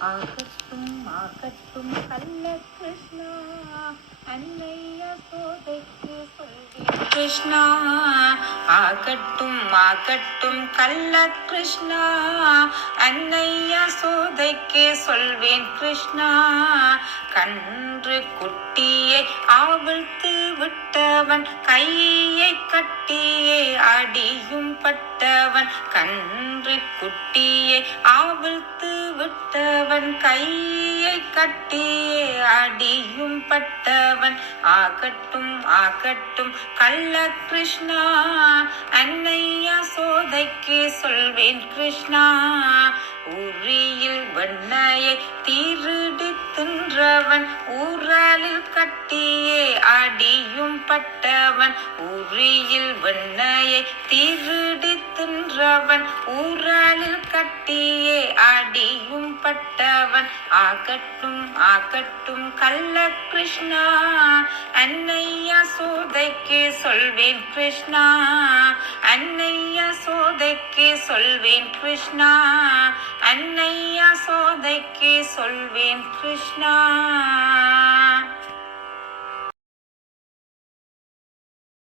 ஆகட்டும் ஆகட்டும் கள்ள கிருஷ்ணா, அன்னைய சோதைக்கு சொல்வேன் கிருஷ்ணா. ஆகட்டும் ஆகட்டும் கள்ள கிருஷ்ணா, அன்னைய சோதைக்கு சொல்வேன் கிருஷ்ணா. கன்று குட்டியை ஆவிழ்த்து விட்டவன், கையை கட்டியே அடியும் பட்டவன். கன்று குட்டியை ஆவிழ்த்து விட்டவன், கையை கட்டியே அடியும் பட்டவன். ஆகட்டும் ஆகட்டும் கள்ள கிருஷ்ணா, அன்னையா சோதைக்கு சொல்வேன் கிருஷ்ணா. உரியில் வெண்ணையை திருடி தின்றவன், ஊராலில் கட்டியே அடியும் பட்டவன். உரியில் வெண்ணையை திருடி தின்றவன், ஊராலில் கட்டியே அடியும் பட்டவன். ஆகட்டும் ஆகட்டும் கள்ள கிருஷ்ணா, அன்னையா சோதைக்கு சொல்வேன் கிருஷ்ணா. அன்னையா சோதைக்கு சொல்வேன் கிருஷ்ணா. அன்னையா சோதைக்கு சொல்வேன் கிருஷ்ணா.